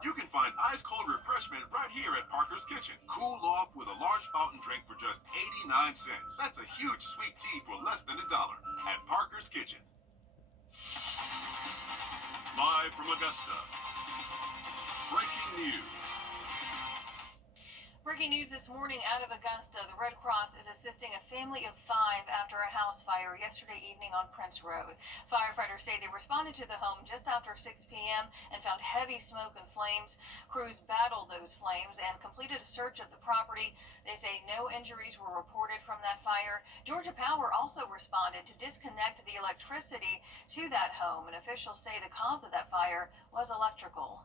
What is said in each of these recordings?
You can find ice-cold refreshment right here at Parker's Kitchen. Cool off with a large fountain drink for just 89 cents. That's a huge sweet tea for less than $1 at Parker's Kitchen. Live from Augusta, breaking news. Breaking news this morning out of Augusta. The Red Cross is assisting a family of 5 after a house fire yesterday evening on Prince Road. Firefighters say they responded to the home just after 6 p.m. and found heavy smoke and flames. Crews battled those flames and completed a search of the property. They say no injuries were reported from that fire. Georgia Power also responded to disconnect the electricity to that home, and officials say the cause of that fire was electrical.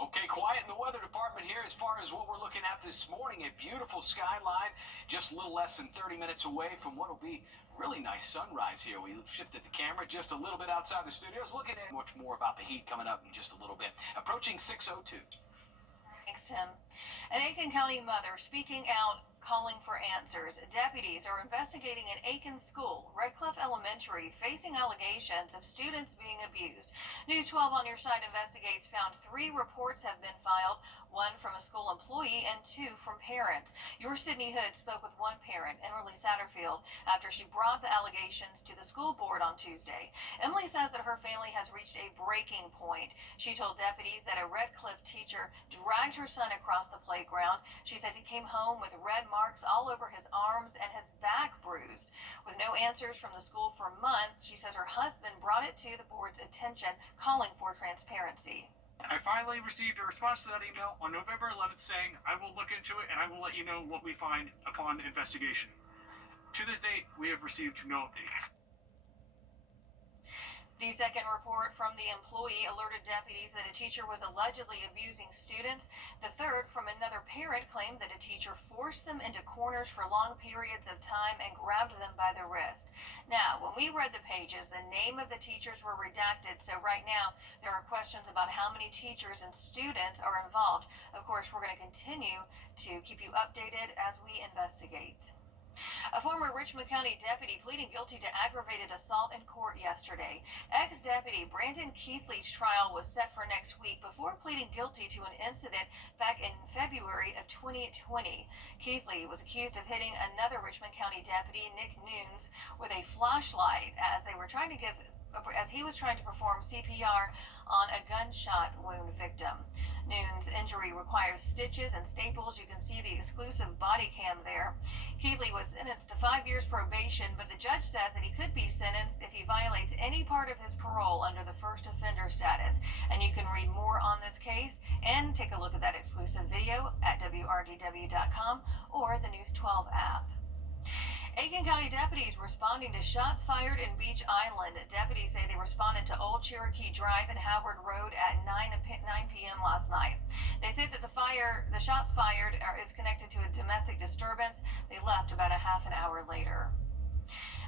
Okay, quiet in the weather department here as far as what we're looking at this morning. A beautiful skyline, just a little less than 30 minutes away from what will be really nice sunrise here. We shifted the camera just a little bit outside the studios, looking at much more about the heat coming up in just a little bit. Approaching 6:02. Thanks, Tim. An Aiken County mother speaking out, calling for answers. Deputies are investigating an Aiken school, Redcliffe Elementary, facing allegations of students being abused. News 12 on Your Side Investigates found 3 reports have been filed, 1 from a school employee and 2 from parents. Your Sydney Hood spoke with one parent, Emily Satterfield, after she brought the allegations to the school board on Tuesday. Emily says that her family has reached a breaking point. She told deputies that a Redcliffe teacher dragged her son across the playground. She says he came home with red marks all over his arms and his back bruised. With no answers from the school for months, she says her husband brought it to the board's attention, calling for transparency. I finally received a response to that email on November 11th saying, I will look into it and I will let you know what we find upon investigation. To this date, we have received no updates. The second report from the employee alerted deputies that a teacher was allegedly abusing students. The third from another parent claimed that a teacher forced them into corners for long periods of time and grabbed them by the wrist. Now, when we read the pages, the name of the teachers were redacted, so right now there are questions about how many teachers and students are involved. Of course, we're going to continue to keep you updated as we investigate. A former Richmond County deputy pleading guilty to aggravated assault in court yesterday. Ex-deputy Brandon Keithley's trial was set for next week before pleading guilty to an incident back in February of 2020. Keithley was accused of hitting another Richmond County deputy, Nick Nunes, with a flashlight as he was trying to perform CPR on a gunshot wound victim. Nunes' injury required stitches and staples. You can see the exclusive body cam there. Keithley was sentenced to 5 years probation, but the judge says that he could be sentenced if he violates any part of his parole under the first offender status. And you can read more on this case and take a look at that exclusive video at Wrdw.com or the News 12 app. Aiken County deputies responding to shots fired in Beach Island. Deputies say they responded to Old Cherokee Drive and Howard Road at 9 p.m. last night. They say that the shots fired is connected to a domestic disturbance. They left about a half an hour later.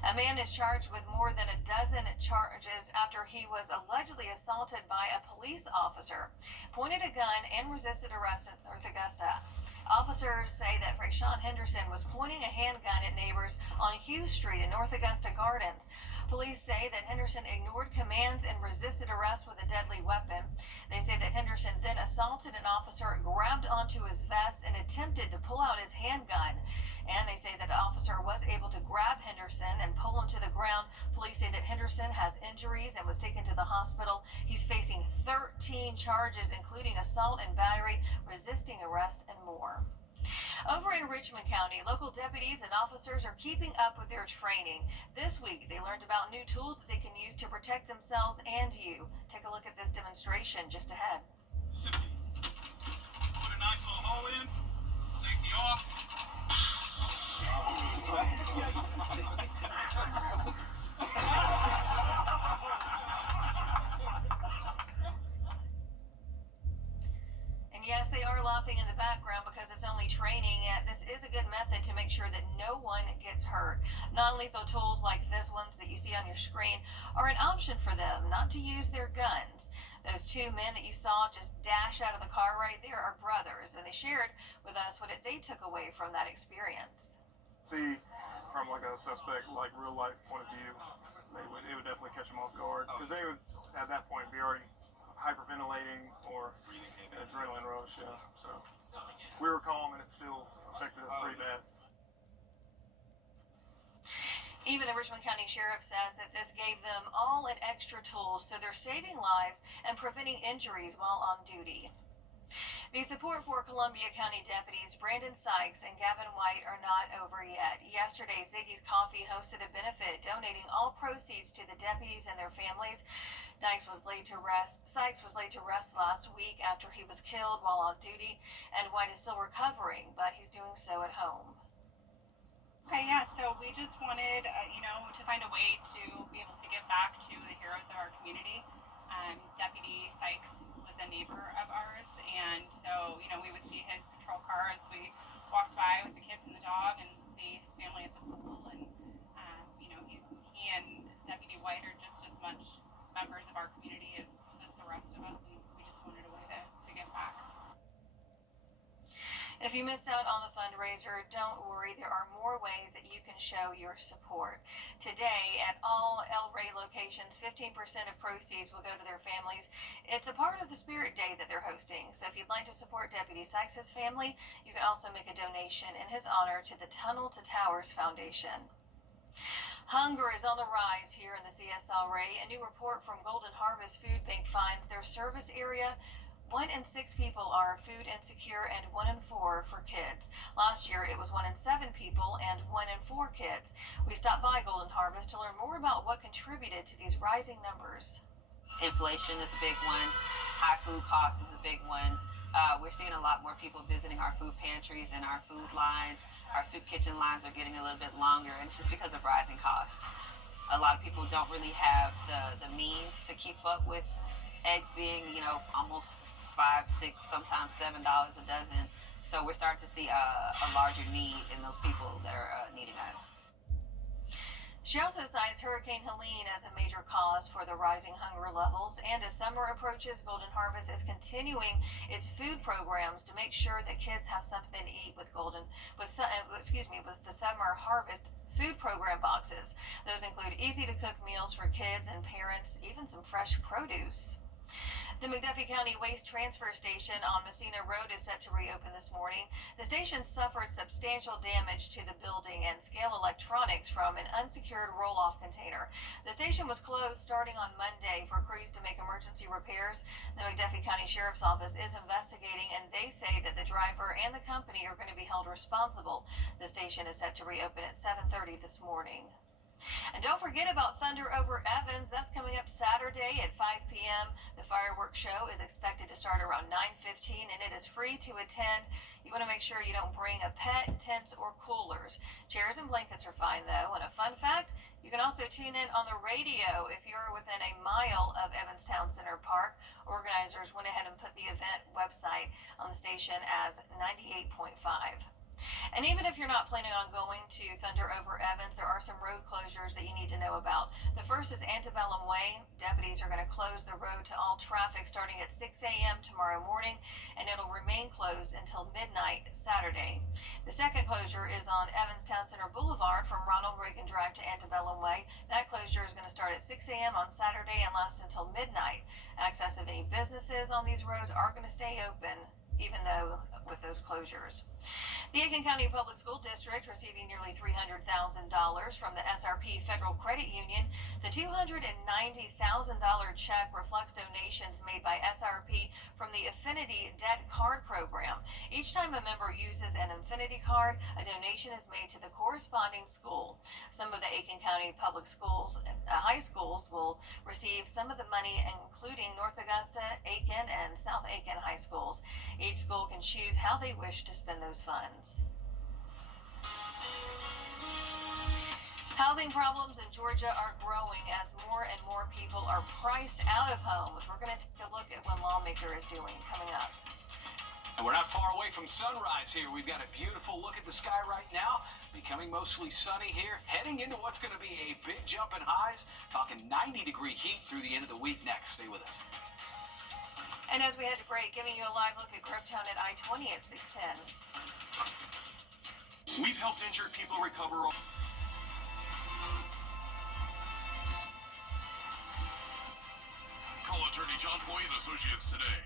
A man is charged with more than a dozen charges after he was allegedly assaulted by a police officer, pointed a gun, and resisted arrest in North Augusta. Officers say that Rayshawn Henderson was pointing a handgun at neighbors on Hughes Street in North Augusta Gardens. Police say that Henderson ignored commands and resisted arrest with a deadly weapon. They say that Henderson then assaulted an officer, grabbed onto his vest, and attempted to pull out his handgun. And they say that the officer was able to grab Henderson and pull him to the ground. Police say that Henderson has injuries and was taken to the hospital. He's facing 13 charges, including assault and battery, resisting arrest, and more. Over in Richmond County, local deputies and officers are keeping up with their training. This week, they learned about new tools that they can use to protect themselves and you. Take a look at this demonstration just ahead. Simply put a nice little hole in, safety off. Yes, they are laughing in the background because it's only training, yet this is a good method to make sure that no one gets hurt. Non-lethal tools like this ones that you see on your screen are an option for them not to use their guns. Those 2 men that you saw just dash out of the car right there are brothers, and they shared with us what they took away from that experience. See, from like a suspect, like real life point of view, it would definitely catch them off guard because they would at that point be already hyperventilating or an adrenaline rush. Yeah. So we were calm, and it still affected us pretty bad. Even the Richmond County Sheriff says that this gave them all an extra tool, so they're saving lives and preventing injuries while on duty. The support for Columbia County deputies Brandon Sykes and Gavin White are not over yet. Yesterday, Ziggy's Coffee hosted a benefit donating all proceeds to the deputies and their families. Sykes was laid to rest last week after he was killed while on duty, and White is still recovering, but he's doing so at home. Okay, yeah, so we just wanted, to find a way to be able to give back to the heroes of our community. Deputy Sykes was a neighbor of ours, and so, we would see his patrol car as we walked by with the kids and the dog and see family at the pool, and, he and Deputy White are just as much members of our community as the rest of us, and we just wanted a way to give back. If you missed out on the fundraiser, don't worry. There are more ways that you can show your support. Today, at all El Rey locations, 15% of proceeds will go to their families. It's a part of the Spirit Day that they're hosting. So if you'd like to support Deputy Sykes' family, you can also make a donation in his honor to the Tunnel to Towers Foundation. Hunger is on the rise here in the CSLRA. A new report from Golden Harvest Food Bank finds their service area 1 in 6 people are food insecure and 1 in 4 for kids. Last year it was 1 in 7 people and 1 in 4 kids. We stopped by Golden Harvest to learn more about what contributed to these rising numbers. Inflation is a big one. High food costs is a big one. We're seeing a lot more people visiting our food pantries and our food lines. Our soup kitchen lines are getting a little bit longer, and it's just because of rising costs. A lot of people don't really have the means to keep up with eggs being, almost $5, $6, sometimes $7 a dozen. So we're starting to see a larger need in those people that are needing us. She also cites Hurricane Helene as a major cause for the rising hunger levels, and as summer approaches, Golden Harvest is continuing its food programs to make sure that kids have something to eat with the Summer Harvest food program boxes. Those include easy-to-cook meals for kids and parents, even some fresh produce. The McDuffie County Waste Transfer Station on Messina Road is set to reopen this morning. The station suffered substantial damage to the building and scale electronics from an unsecured roll-off container. The station was closed starting on Monday for crews to make emergency repairs. The McDuffie County Sheriff's Office is investigating, and they say that the driver and the company are going to be held responsible. The station is set to reopen at 7:30 this morning. And don't forget about Thunder Over Evans. That's coming up Saturday at 5 p.m. The fireworks show is expected to start around 9:15, and it is free to attend. You want to make sure you don't bring a pet, tents, or coolers. Chairs and blankets are fine, though. And a fun fact, you can also tune in on the radio if you're within a mile of Evans Town Center Park. Organizers went ahead and put the event website on the station as 98.5. And even if you're not planning on going to Thunder Over Evans, there are some road closures that you need to know about. The first is Antebellum Way. Deputies are going to close the road to all traffic starting at 6 a.m. tomorrow morning, and it'll remain closed until midnight Saturday. The second closure is on Evans Town Center Boulevard from Ronald Reagan Drive to Antebellum Way. That closure is going to start at 6 a.m. on Saturday and last until midnight. Access of any businesses on these roads are going to stay open, even though with those closures. The Aiken County Public School District receiving nearly $300,000 from the SRP Federal Credit Union. The $290,000 check reflects donations made by SRP from the Affinity Debt Card Program. Each time a member uses an Affinity card, a donation is made to the corresponding school. Some of the Aiken County Public Schools, high schools, will receive some of the money, including North Augusta, Aiken, and South Aiken high schools. Each school can choose how they wish to spend those funds. Housing problems in Georgia are growing as more and more people are priced out of homes. We're going to take a look at what Lawmaker is doing coming up. And we're not far away from sunrise here. We've got a beautiful look at the sky right now. Becoming mostly sunny here. Heading into what's going to be a big jump in highs. Talking 90-degree heat through the end of the week next. Stay with us. And as we head to break, giving you a live look at Grovetown at I-20 at 6:10. We've helped injured people recover. Call Attorney John Hoy and Associates today.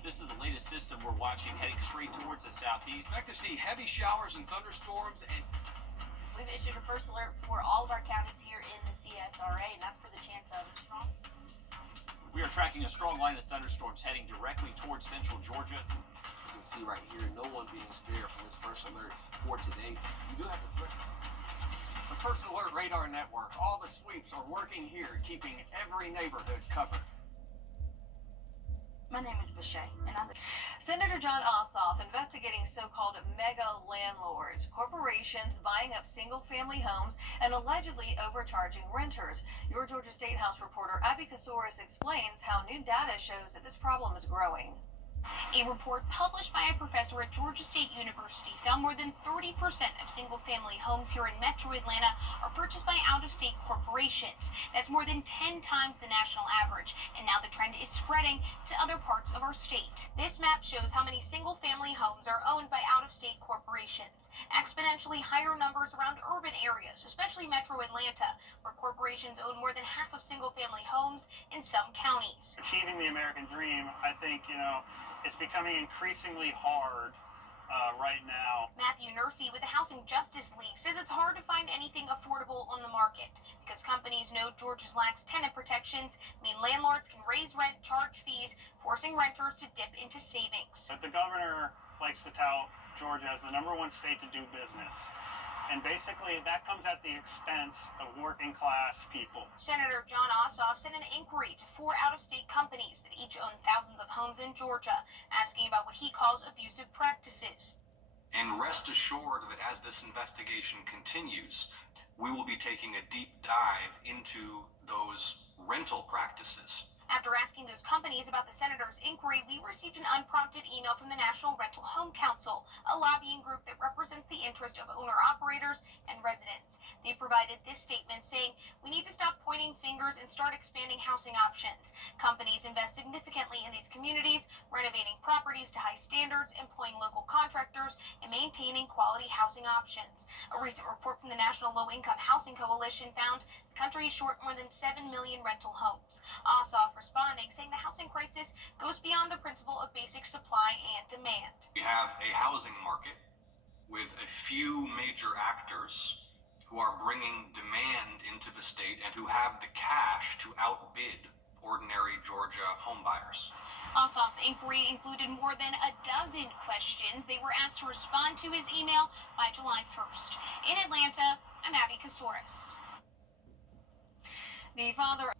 This is the latest system we're watching heading straight towards the southeast. Expect to see heavy showers and thunderstorms and We've issued a first alert for all of our counties here in the CSRA, and that's for the chance of strong. We are tracking a strong line of thunderstorms heading directly towards central Georgia. You can see right here, no one being spared from this first alert for today. You do have a threat. the First Alert Radar Network. All the sweeps are working here, keeping every neighborhood covered. My name is Bashay, and I live. Senator John Ossoff investigating so-called mega landlords, corporations buying up single-family homes and allegedly overcharging renters. Your Georgia State House reporter Abby Kasouris explains how new data shows that this problem is growing. A report published by a professor at Georgia State University found more than 30% of single-family homes here in Metro Atlanta are purchased by out-of-state corporations. That's more than 10 times the national average, and now the trend is spreading to other parts of our state. This map shows how many single-family homes are owned by out-of-state corporations. Exponentially higher numbers around urban areas, especially Metro Atlanta, where corporations own more than half of single-family homes in some counties. Achieving the American dream, I think, it's becoming increasingly hard right now. Matthew Nursey with the Housing Justice League says it's hard to find anything affordable on the market because companies know Georgia's lax tenant protections mean landlords can raise rent, charge fees, forcing renters to dip into savings. But the governor likes to tout Georgia as the #1 state to do business. And basically, that comes at the expense of working-class people. Senator John Ossoff sent an inquiry to 4 out-of-state companies that each own thousands of homes in Georgia, asking about what he calls abusive practices. And rest assured that as this investigation continues, we will be taking a deep dive into those rental practices. After asking those companies about the senator's inquiry, we received an unprompted email from the National Rental Home Council, a lobbying group that represents the interest of owner-operators and residents. They provided this statement saying, "We need to stop pointing fingers and start expanding housing options. Companies invest significantly in these communities, renovating properties to high standards, employing local contractors, and maintaining quality housing options." A recent report from the National Low-Income Housing Coalition found the country is short more than 7 million rental homes. Ossoff responding, saying the housing crisis goes beyond the principle of basic supply and demand. We have a housing market with a few major actors who are bringing demand into the state and who have the cash to outbid ordinary Georgia homebuyers. Ossoff's inquiry included more than a dozen questions. They were asked to respond to his email by July 1st. In Atlanta, I'm Abby Kasouris. The father.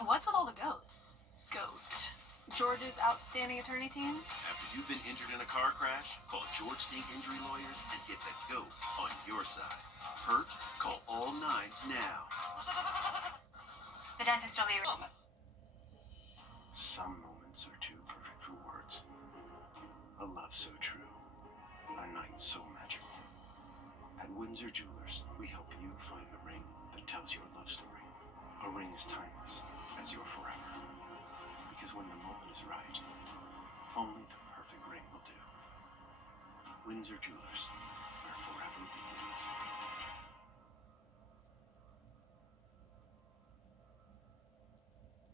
What's with all the goats? Goat. Georgia's outstanding attorney team? After you've been injured in a car crash, call George Sink Injury Lawyers and get the GOAT on your side. Hurt? Call all 9s now. The dentist will be Some moments are too perfect for words. A love so true. A night so magical. At Windsor Jewelers, we help you find the ring that tells your love story. A ring as timeless as your forever. Because when the moment is right, only the perfect ring will do. Windsor Jewelers, where forever begins.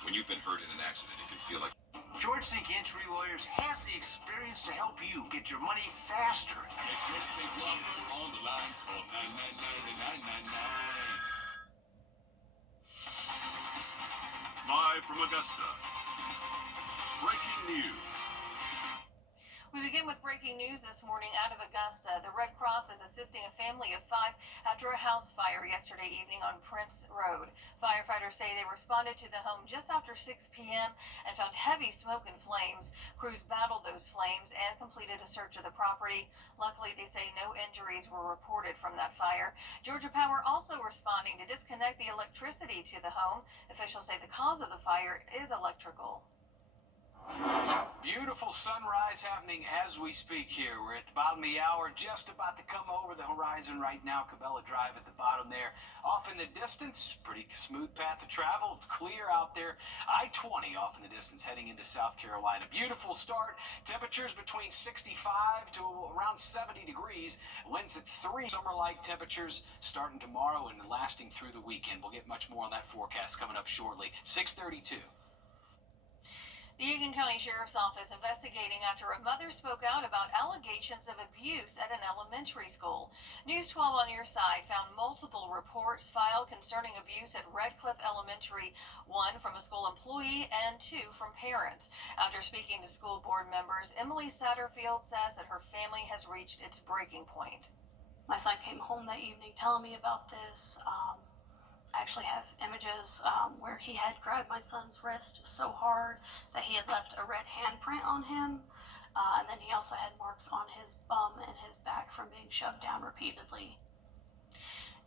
When you've been hurt in an accident, it can feel like George Sink Injury Lawyers has the experience to help you get your money faster. Get George Sink Law Firm on the line. Call 999-999. Live from Augusta. Breaking news. We begin with breaking news this morning out of Augusta. The Red Cross is assisting a family of 5 after a house fire yesterday evening on Prince Road. Firefighters say they responded to the home just after 6 p.m. and found heavy smoke and flames. Crews battled those flames and completed a search of the property. Luckily, they say no injuries were reported from that fire. Georgia Power also responding to disconnect the electricity to the home. Officials say the cause of the fire is electrical. Beautiful sunrise happening as we speak here. We're at the bottom of the hour, just about to come over the horizon right now. Cabela Drive at the bottom there. Off in the distance, pretty smooth path of travel. It's clear out there. I-20 off in the distance heading into South Carolina. Beautiful start. Temperatures between 65 to around 70 degrees. Winds at 3. Summer-like temperatures starting tomorrow and lasting through the weekend. We'll get much more on that forecast coming up shortly. 6:32. The Aiken County Sheriff's Office investigating after a mother spoke out about allegations of abuse at an elementary school. News 12 on your side found multiple reports filed concerning abuse at Redcliffe Elementary, one from a school employee and two from parents. After speaking to school board members, Emily Satterfield says that her family has reached its breaking point. My son came home that evening telling me about this. I actually have images where he had grabbed my son's wrist so hard that he had left a red handprint on him. And then he also had marks on his bum and his back from being shoved down repeatedly.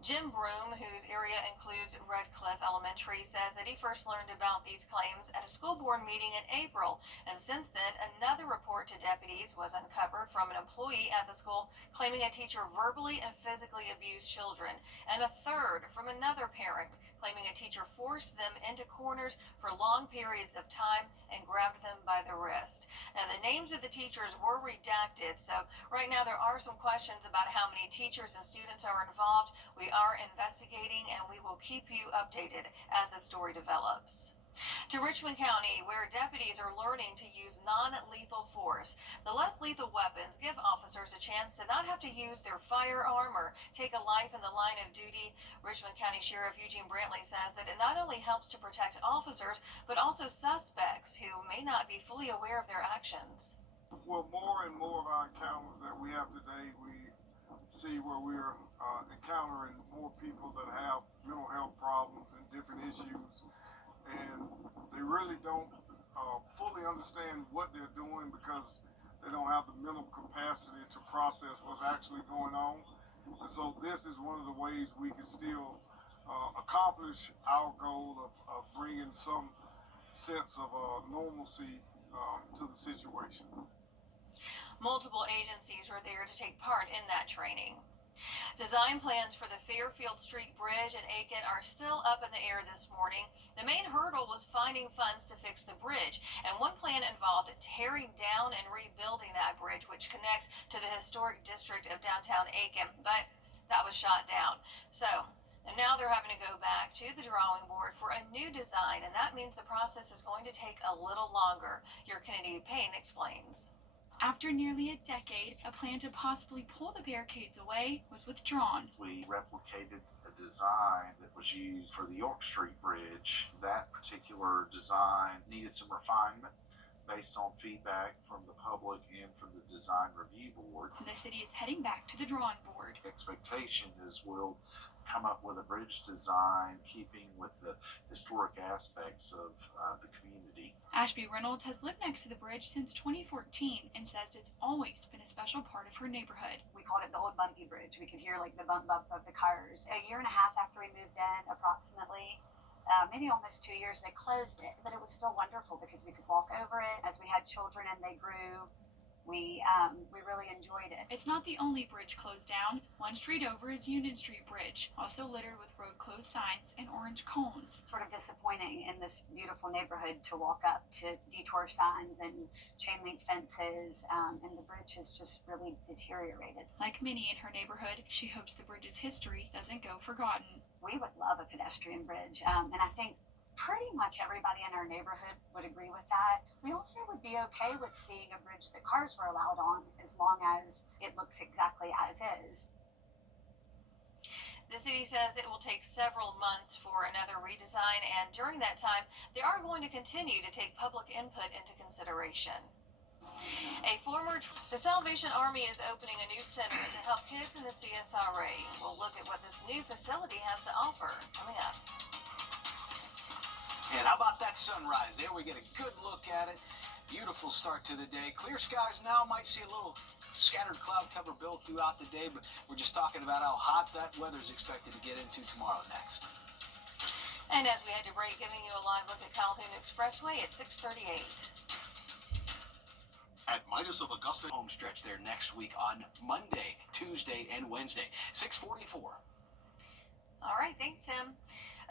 Jim Broom, whose area includes Redcliffe Elementary, says that he first learned about these claims at a school board meeting in April, and since then another report to deputies was uncovered from an employee at the school claiming a teacher verbally and physically abused children, and a third from another parent claiming a teacher forced them into corners for long periods of time and grabbed them by the wrist. Now, the names of the teachers were redacted, so right now there are some questions about how many teachers and students are involved. We are investigating, and we will keep you updated as the story develops. To Richmond County, where deputies are learning to use non-lethal force. The less lethal weapons give officers a chance to not have to use their firearm or take a life in the line of duty. Richmond County Sheriff Eugene Brantley says that it not only helps to protect officers, but also suspects who may not be fully aware of their actions. Well, more and more of our encounters that we have today, we see where we're encountering more people that have mental health problems and different issues, and they really don't fully understand what they're doing because they don't have the mental capacity to process what's actually going on. And so this is one of the ways we can still accomplish our goal of bringing some sense of normalcy to the situation. Multiple agencies were there to take part in that training. Design plans for the Fairfield Street Bridge in Aiken are still up in the air this morning. The main hurdle was finding funds to fix the bridge, and one plan involved tearing down and rebuilding that bridge, which connects to the historic district of downtown Aiken, but that was shot down. So, and now they're having to go back to the drawing board for a new design, and that means the process is going to take a little longer. Your Kennedy Payne explains. After nearly a decade, a plan to possibly pull the barricades away was withdrawn. We replicated a design that was used for the York Street Bridge. That particular design needed some refinement based on feedback from the public and from the design review board. The city is heading back to the drawing board. Expectation is we'll come up with a bridge design keeping with the historic aspects of the community. Ashby Reynolds has lived next to the bridge since 2014 and says it's always been a special part of her neighborhood. We called it the old bumpy bridge. We could hear like the bump of the cars. A year and a half after we moved in, approximately, maybe almost 2 years, they closed it, but it was still wonderful because we could walk over it as we had children and they grew. We really enjoyed it. It's not the only bridge closed down. One street over is Union Street Bridge, also littered with road closed signs and orange cones. It's sort of disappointing in this beautiful neighborhood to walk up to detour signs and chain link fences, and the bridge has just really deteriorated. Like many in her neighborhood, she hopes the bridge's history doesn't go forgotten. We would love a pedestrian bridge, and I think pretty much everybody in our neighborhood would agree with that. We also would be okay with seeing a bridge that cars were allowed on as long as it looks exactly as is. The city says it will take several months for another redesign, and during that time, they are going to continue to take public input into consideration. The Salvation Army is opening a new center to help kids in the CSRA. We'll look at what this new facility has to offer coming up. And how about that sunrise? There we get a good look at it. Beautiful start to the day. Clear skies now. Might see a little scattered cloud cover build throughout the day, but we're just talking about how hot that weather is expected to get into tomorrow next. And as we head to break, giving you a live look at Calhoun Expressway at 6:38. at Midas of Augusta. Home stretch there next week on Monday, Tuesday, and Wednesday. 6:44. All right, thanks, Tim.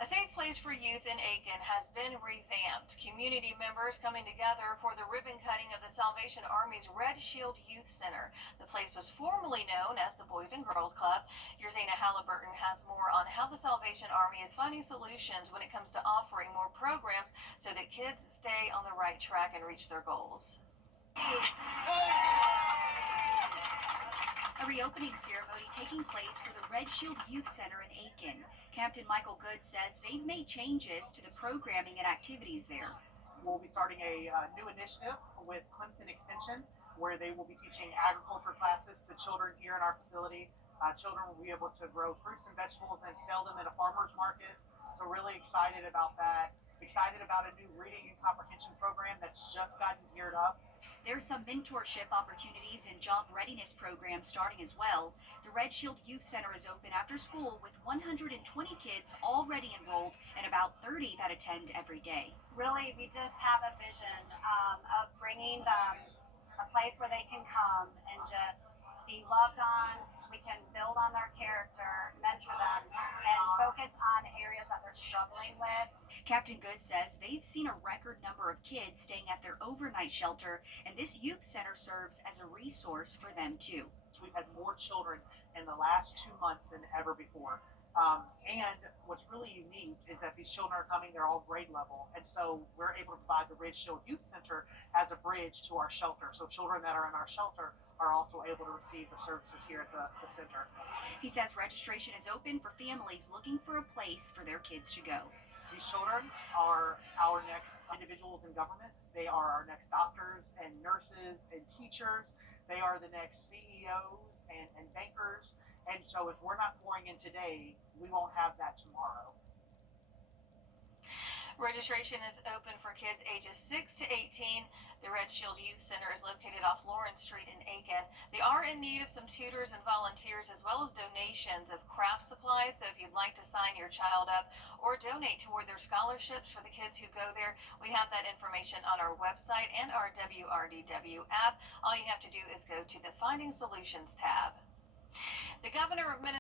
A safe place for youth in Aiken has been revamped. Community members coming together for the ribbon cutting of the Salvation Army's Red Shield Youth Center. The place was formerly known as the Boys and Girls Club. Yerzena Halliburton has more on how the Salvation Army is finding solutions when it comes to offering more programs so that kids stay on the right track and reach their goals. A reopening ceremony taking place for the Red Shield Youth Center in Aiken. Captain Michael Good says they've made changes to the programming and activities there. We'll be starting a new initiative with Clemson Extension, where they will be teaching agriculture classes to children here in our facility. Children will be able to grow fruits and vegetables and sell them in a farmer's market. So really excited about that. Excited about a new reading and comprehension program that's just gotten geared up. There are some mentorship opportunities and job readiness programs starting as well. The Red Shield Youth Center is open after school with 120 kids already enrolled and about 30 that attend every day. Really, we just have a vision of bringing them a place where they can come and just be loved on. We can build on their character, mentor them, and focus on areas that they're struggling with. Captain Good says they've seen a record number of kids staying at their overnight shelter, and this youth center serves as a resource for them too. We've had more children in the last 2 months than ever before. And what's really unique is that these children are coming, they're all grade level. And so we're able to provide the Red Shield Youth Center as a bridge to our shelter. So children that are in our shelter are also able to receive the services here at the center. He says registration is open for families looking for a place for their kids to go. These children are our next individuals in government. They are our next doctors and nurses and teachers. They are the next CEOs and bankers. And so if we're not pouring in today, we won't have that tomorrow. Registration is open for kids ages 6 to 18. The Red Shield Youth Center is located off Lawrence Street in Aiken. They are in need of some tutors and volunteers as well as donations of craft supplies. So if you'd like to sign your child up or donate toward their scholarships for the kids who go there, we have that information on our website and our WRDW app. All you have to do is go to the Finding Solutions tab. The governor of Minnesota